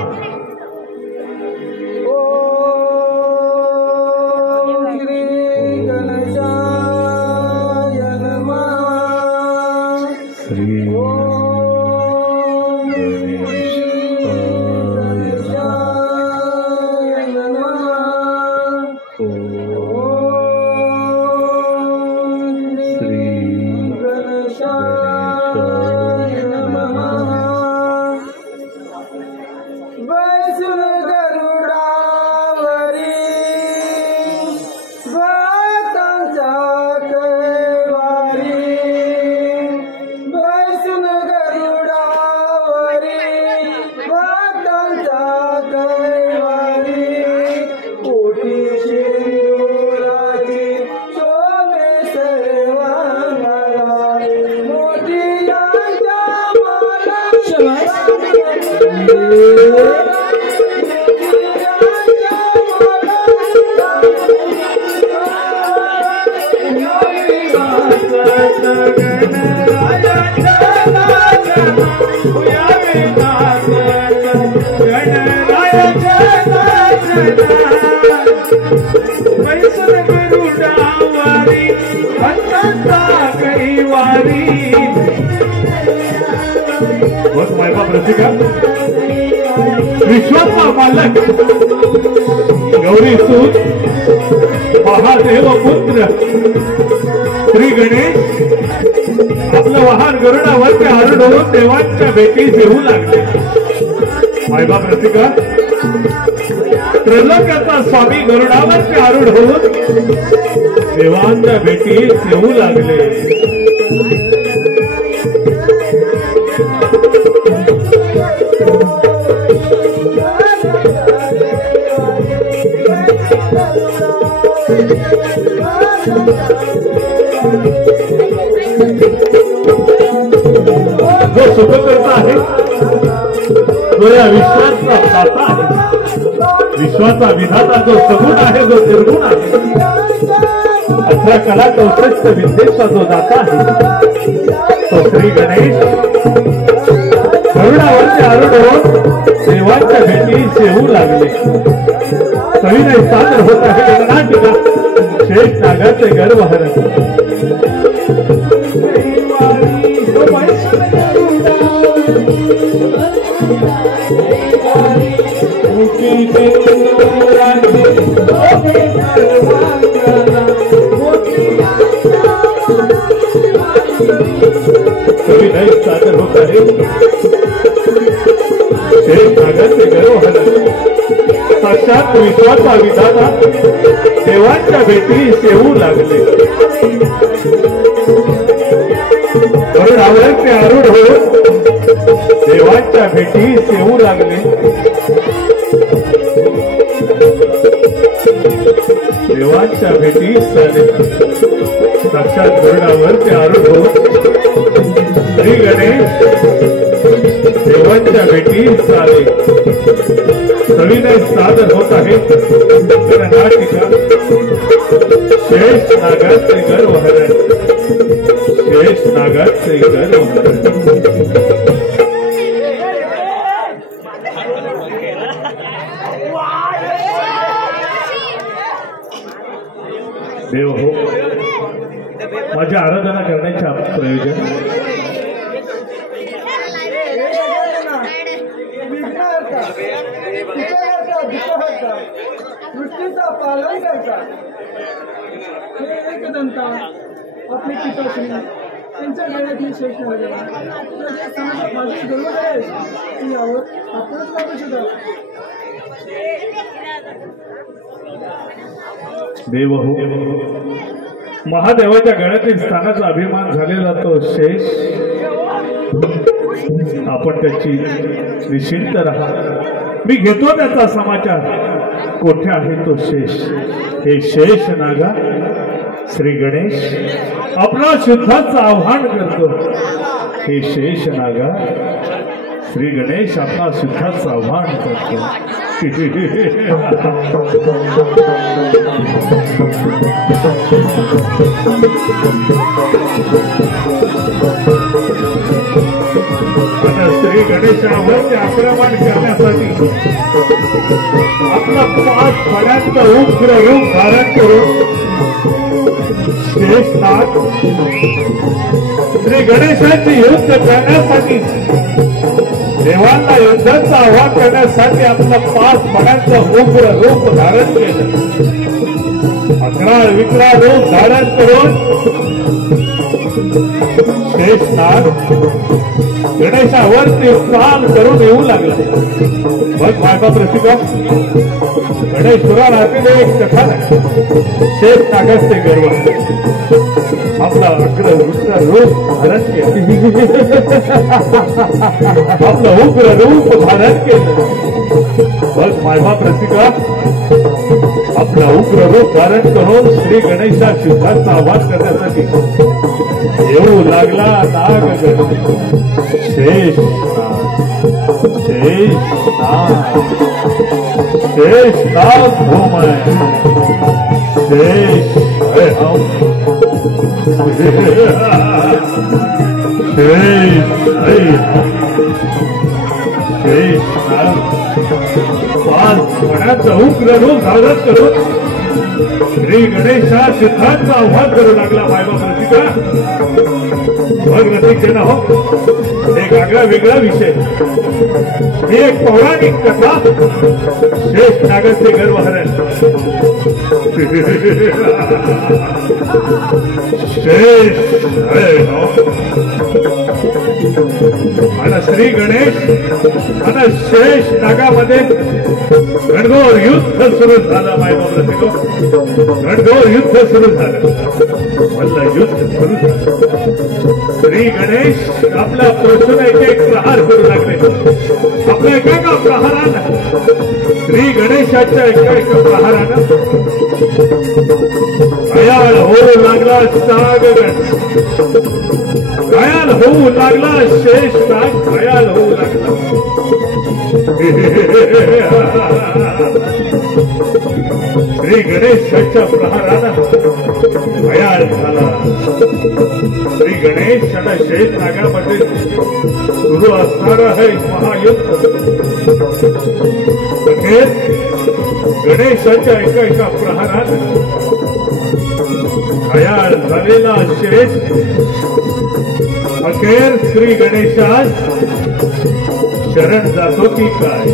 विश्वाचा मालक गौरीसूत महादेव पुत्र श्री गणेश आपलं वाहन गरुडावरती आरूढ देवांच्या भेटीस येऊ लागले. मायबाप रसिका, त्रैलोक्याचा स्वामी गरुडावरती आरूढ होऊन देवांच्या भेटीस येऊ लागले. जो सुखकर्ता आहे तो या विश्वाचा दाता आहे. विश्वाचा विधाता जो सगुण आहे, जो निर्गुण आहे, 18 कला कौशल्य विद्येचा जो दाता आहे, तो श्री गणेश गरुडावरती आरूढ होऊन देवांच्या भेटीस येऊ लागले. सविनय सादर होत आहे गणनाटिका शेष नागाचे गर्वहरण. सविनय सादर होत आहे शेष नागाचे गर्वहरण. साक्षात विश्वाचा विधाता देवांच्या भेटीस येऊ लागले. गरुडावरती आरूढ होऊन देवांच्या भेटीस येऊ लागले. देवांच्या भेटीस आले. साक्षात गरुडावरती आरूढ होऊन श्री गणेश देवांच्या भेटीस आले. सविनय सादर होत आहे नाटिका शेष नागाचे गर्वहरण. शेष नागाचे गर्वहरण. देव हो, माझी आराधना करण्याचे प्रयोजन सृष्टीचा पालन करता जनता आपले पिताश्री त्यांच्या गळ्यातील शेष समाजात माझे गर्व आहे यावर आपणच वाटू शकता देव हो, महादेवाच्या गळ्यातील स्थानाचा अभिमान झालेला तो शेष आपण त्याची निश्चिंत राहा. मी घेतो त्याचा समाचार. कोठे आहे तो शेष? हे शेष नागा श्री गणेश आपला शुद्धाचं आव्हान करतो. हे शेष नागा श्री गणेश आपला शुद्धाचं आव्हान करतो. आता श्री गणेशावरती आक्रमण करण्यासाठी आपला 5 फड्यांचं उग्र रूप धारण करून शेषनाग श्री गणेशाची युद्ध करण्यासाठी देवांना युद्धाचं आव्हान करण्यासाठी आपलं 5 फड्यांचं उग्र रूप धारण केलं. अकराळ विकराळ रूप धारण करून शेषनाग गणेशावरती चाल करून येऊ लागला. बघ माझा प्रतिका गणेश पुराणातील एक कथा नाही. शेष नागाचे गर्व आपला अग्र विक्र रूप धारण केलं. आपलं उग्र रूप धारण केलं. बघ माझा प्रतिका आपला उग्र रूप धारण करून श्री गणेशा शुद्धाचं आवाहन करण्यासाठी येऊ लागला नागगण. शेष नाग भूमय शेष पाण्याचं उग्र रूप धारण करून श्री गणेशा सिद्धांचं आव्हान करू लागला. मायबा प्रतिका बघ रसिक हो, एक आगळा वेगळा विषय. ही एक पौराणिक कथा शेष नागाचे गर्वहरण. शेष आणि श्री गणेश आणि शेष नागामध्ये घनघोर युद्ध सुरू झालं. मायबा प्रतिको घनघोर युद्ध सुरू झालं. मला युद्ध सुरू झालं. श्री गणेश आपल्या प्रश्न एक प्रहार करू लागले. आपल्या एका प्रहारानं श्री गणेशाच्या एका प्रहारानं घायाळ होऊ लागला नागगण. घायाळ होऊ लागला शेष नाग. घायाळ होऊ लागला. श्री गणेशाच्या प्रहारानं घायाळ झाला. श्री गणेश आणि शेष नागामध्ये सुरू असणारं हे महायुद्ध अखेर गणेशाच्या एका प्रहारानं घायाळ झालेला शेष अखेर श्री गणेशास शरण जातो की काय?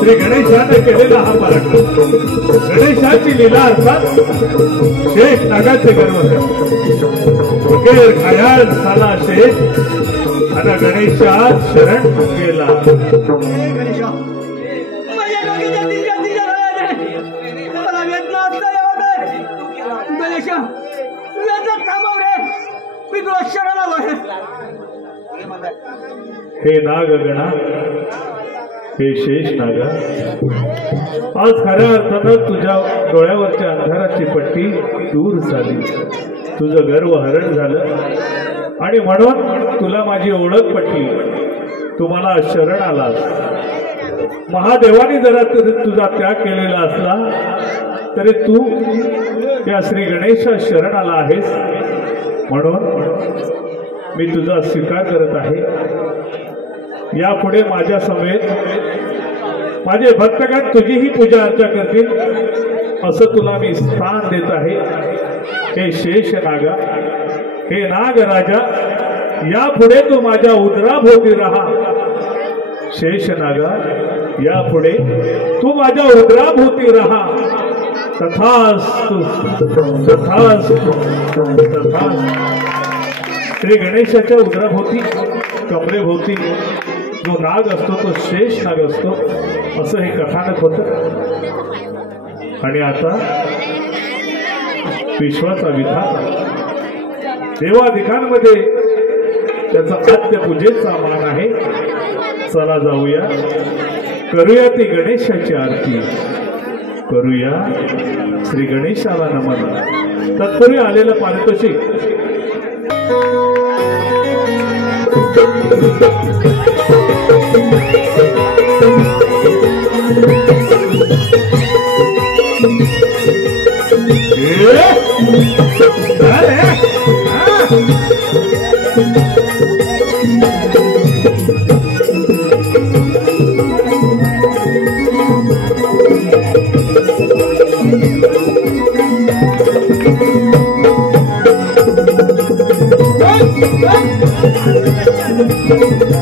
श्री गणेशाने केलेला हा पराक्रम. गणेशाची लीला अर्थात शेष नागाचे गर्व. अखेर घायाळ झाला शेष आणि गणेशात शरण गेला. हे नागगणा, हे शेष नागा, आज खऱ्या अर्थानं तुझ्या डोळ्यावरच्या अंधाराची पट्टी दूर झाली. तुझं गर्व हरण झालं आणि म्हणून तुला माझी ओळख पटली. तू मला शरण आलास. महादेवाने जरा तुझा त्याग केलेला असला तरी तू या श्री गणेशा शरण आला आहेस. म्हणून मी तुझा स्वीकार करत आहे. यापुढे माझ्या समेत माझे भक्तगण तुझीही पूजा अर्चा करतील असं तुला मी स्थान देत आहे. हे शेष नागा, हे नाग राजा, यापुढे तू माझ्या उदराभोवती राहा शेषनागा, यापुढे तू माझ्या उदराभोवती राहा. तथास्तु तथास्तु तथास्तु. श्री गणेशाच्या उदराभोवती कमरेभोवती जो नाग असतो तो शेष नाग असतो असं हे कथानक होतं. आणि आता विश्वाचा विधाता देवाधिकांमध्ये त्याचा आद्य पूजेचा मान आहे. चला जाऊया, करूया ती गणेशाची आरती, करूया श्री गणेशाला नमन. तत्पूर्वी आलेलं पारितोषिक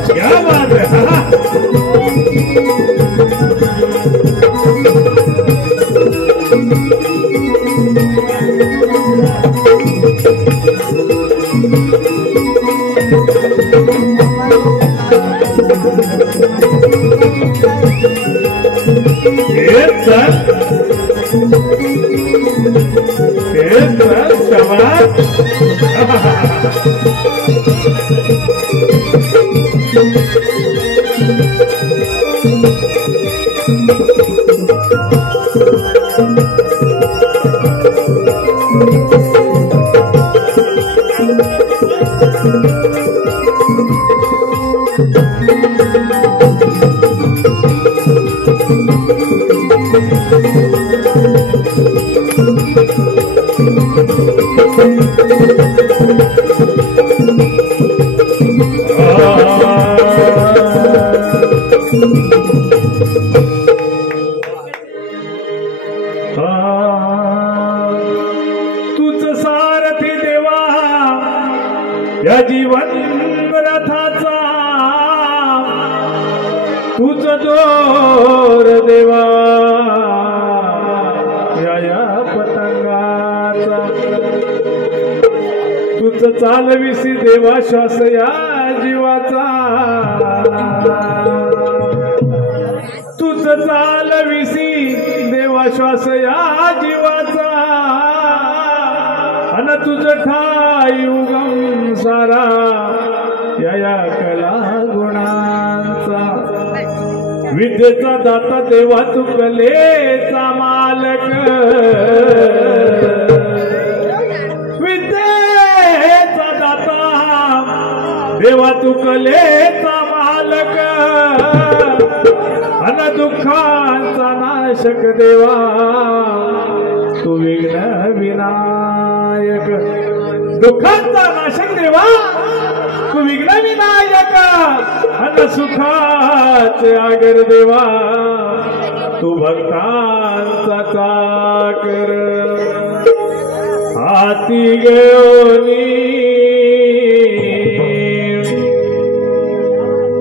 क्या बात है. तुझ सारथी देवा या जीवन रथाचा, तुझ जोर देवा या पतंगाचा, तुझ चालविसी देवा श्वास या जीवाचा, तुझ चालविसी देवा श्वास या जीवाचा, अन तुझ ठाई उगम सारा या कला गुणांचा. विद्येचा दाता देवा तू कलेचा मालक, विद्येचा दाता देवा तू कलेचा मालक, अन दुःखांचा नाशक देवा तू विघ्न विनायक. दुःखांचा नाशक देवा तू विघ्न विनायक, अन सुखाचे आगर देवा तू भक्तांचा चाकर. हाती घेऊनी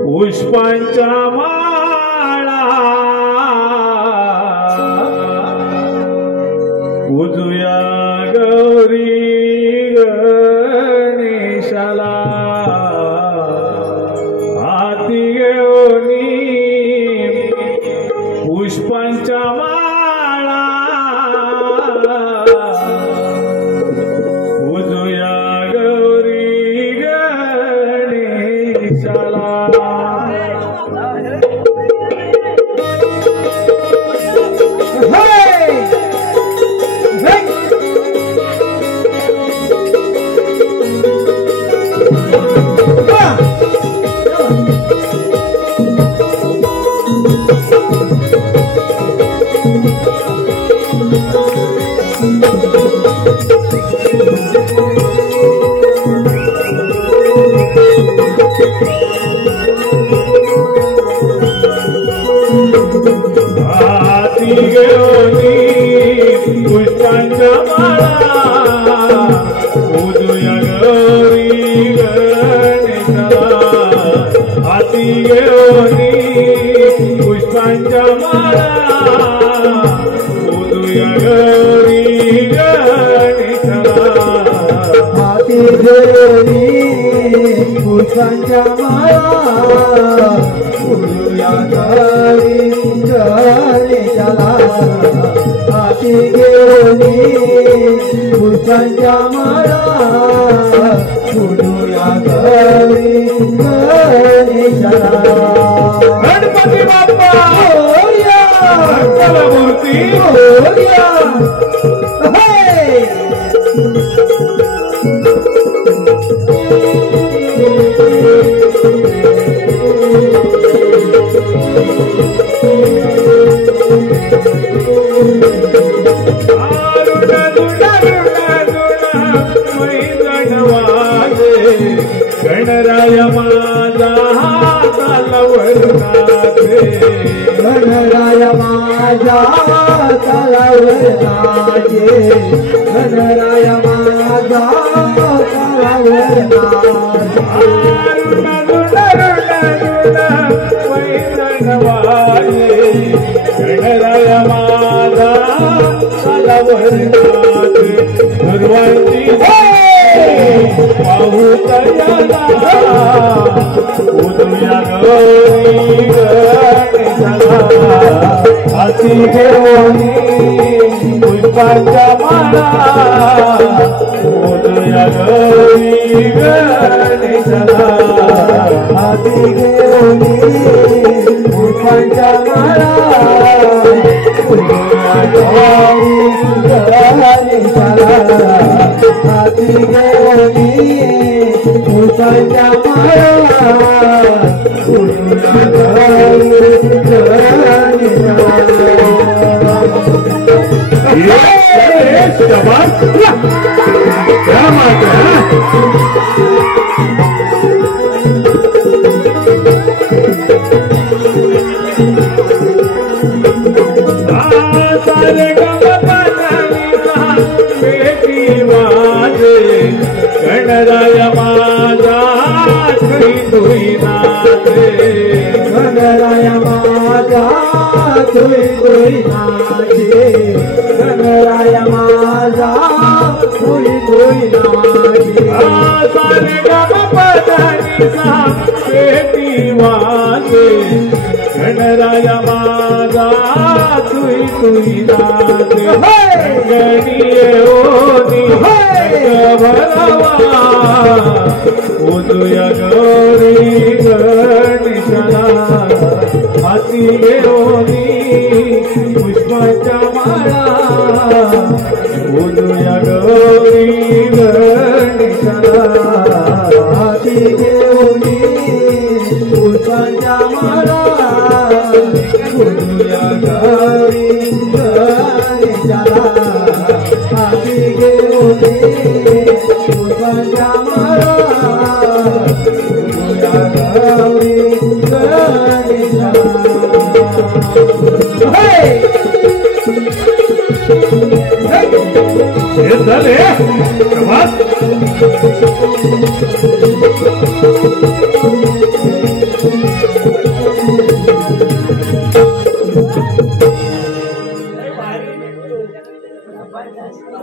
पुष्पांच्या माळा, पूजुया गौरी गणेशाला. हाती घेऊनी पुष्पांच्या माळा, पूजुया गौरी गणेशाला. हाती घेऊनी पुष्पांच्या माळा, पूजुया गौरी गणेशाला. घेऊनी पुष्पांच्या माळा उदया गौरी गणेशाला हाती घेऊनी पुष्पांच्या माळा उडूया गौरी गणेशाला हाती घेऊनी पुष्पांच्या माळा उडूया गौरी गणेशाला गणपती बाप्पा मोरया मंगलमूर्ती मोरया गणराय माझा तलवर नाचे गणराय माझा तलवर नाचे गणराय माझा तलवर गणराय माझा तलवर नाचे सर्वांची पाहू तयाला उदया गौरी गणेशाला हाती घेऊनी पुष्पांच्या माळा उदया गौरी गणेशाला हाती घेऊनी पुष्पांच्या माळा उदया गौरी गणेशाला हाती घेऊनी पुष्पांच्या माळा उडूया गौरी गणेशाला क्या बात है सारे बेटी माझे गणराय माझा तुई नाचे गणराय माझा तुई नाचे गणराय माझा तुई नाचे सारे बेटी माझे गणराय माझा तुई नाचे गणिये ओनी भरवा उदया गौरी गणेशाला हाती घेऊनी पुष्पांच्या माळा उदया गौरी गणेशाला हाती घेऊनी पुष्पांच्या माळा उडूया गौरी गणेशाला हाती घेऊनी पुष्पांच्या माळा उडूया गौरी गणेशाला हे झाले प्रभात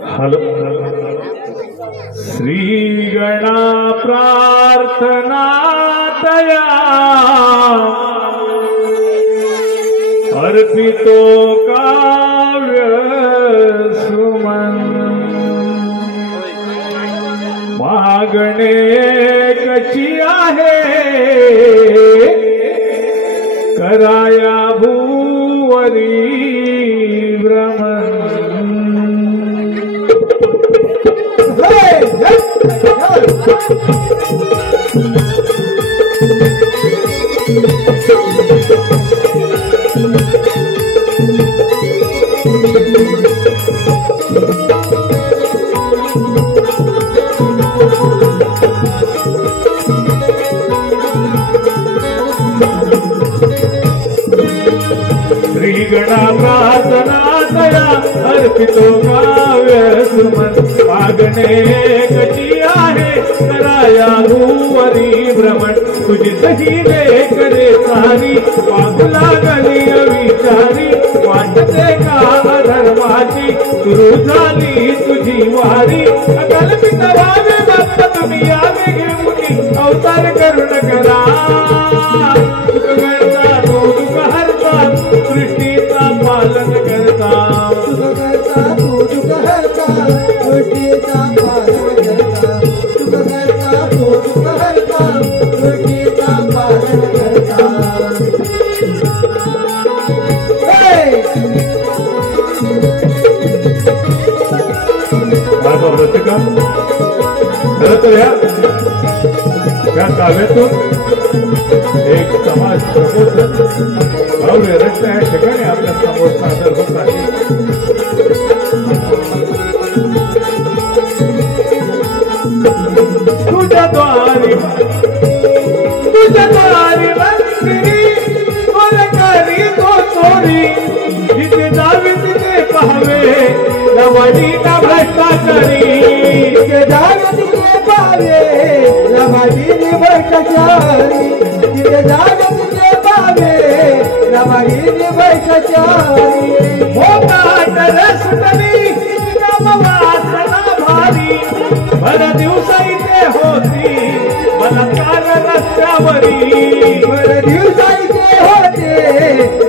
हॅलो श्री गणा प्रार्थना तया अर्पितो काव्य सुमन मागणे कची आहे कराया भूवरी भ्रमण श्रीगणा प्रार्थना तया अर्पितो काव्य सुमन मागणे कची आहे कराया भूव वारी भ्रमण तुझी सही लेख रे सारी पाहू लागली अविचारी वाटते का धर्माची सुरू झाली तुझी वारी अकल्पित व्हावे बाप्पा तुम्ही यावे घेऊन अवतार करुण करा सुख करता तो दुःख हरता सृष्टीचा पालन करता सुख करता तू दुःख हरता सृष्टीचा पालन करता सुख करता तू दुःख हरता सृष्टीचा पालन करता रसिका खरं तर या काव्यातून एक समाज प्रबोधन भव्य रचना या ठिकाणी आपल्या समोर सादर होत आहे. तुझ्या द्वारी मंदिरी करी तो चोरी जिथे जावे तिथे पाहावे लवाडी ना भ्रष्टाचारी के जावे तिथे पावे लवाडी नि भ्रष्टाचारी के जावे तिथे पावे लवाडी नि भ्रष्टाचारी मोठा रसतली वासना भारी भर दिवसा इथे होती बलात्कार रस्त्यावरी भर दिवसा इथे होते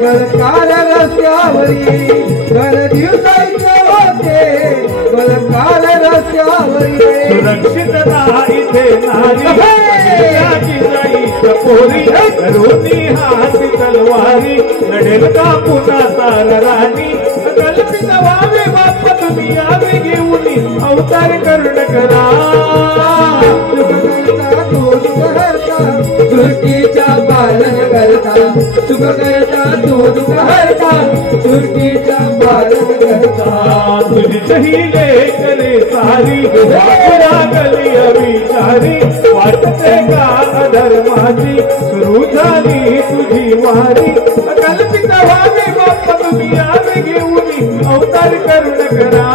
बलात्कार रस्त्यावरी भर दिवसा इथे होते बलात्कार रस्त्यावरी सुरक्षित इथे नारी जाई पोरी रोती हाती तलवारी लढेल का पुन्हा तार राणी कल्पित व्हावे बाप्पा तुम्ही यावे घेऊन अवतार करुण करा सुख करता तू दुःख हरता सृष्टीचा पालन करता सुख करता तू दुःख हरता सृष्टीचा पालन करता तुझी सही लेख रे सारी लागली अविचारी वाटते का धर्माची सुरू झाली तुझी वारी कल्पित व्हावे बाप्पा तुम्ही यावे घेऊन अवतार करुण करा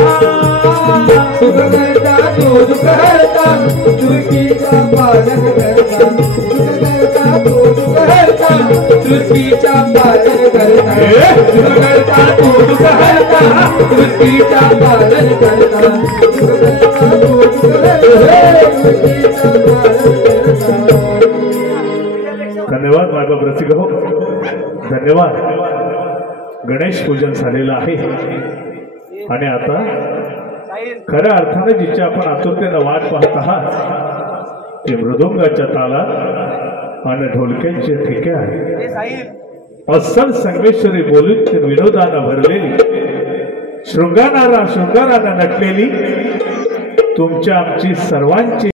सुख करता तू दुःख हरता सृष्टीचा पालन करता सुख करता तू दुःख हरता सृष्टीचा पालन करता सुख करता तू दुःख हरता सृष्टीचा पालन करता सुख करता तू दुःख हरता सृष्टीचा पालन करता. धन्यवाद मायबाप रसिक हो, धन्यवाद. गणेश पूजन झालेलं आहे आणि आता खऱ्या अर्थाने जिची आपण आतुरतेनं वाट पाहत आहात ते मृदुंगाच्या तालात आणि ढोलक्यांचे ठेके आहे. अस्सल संगमेश्वरी बोलून ते विनोदानं भरलेली शृंगारानं नटलेली तुमच्या आमची सर्वांची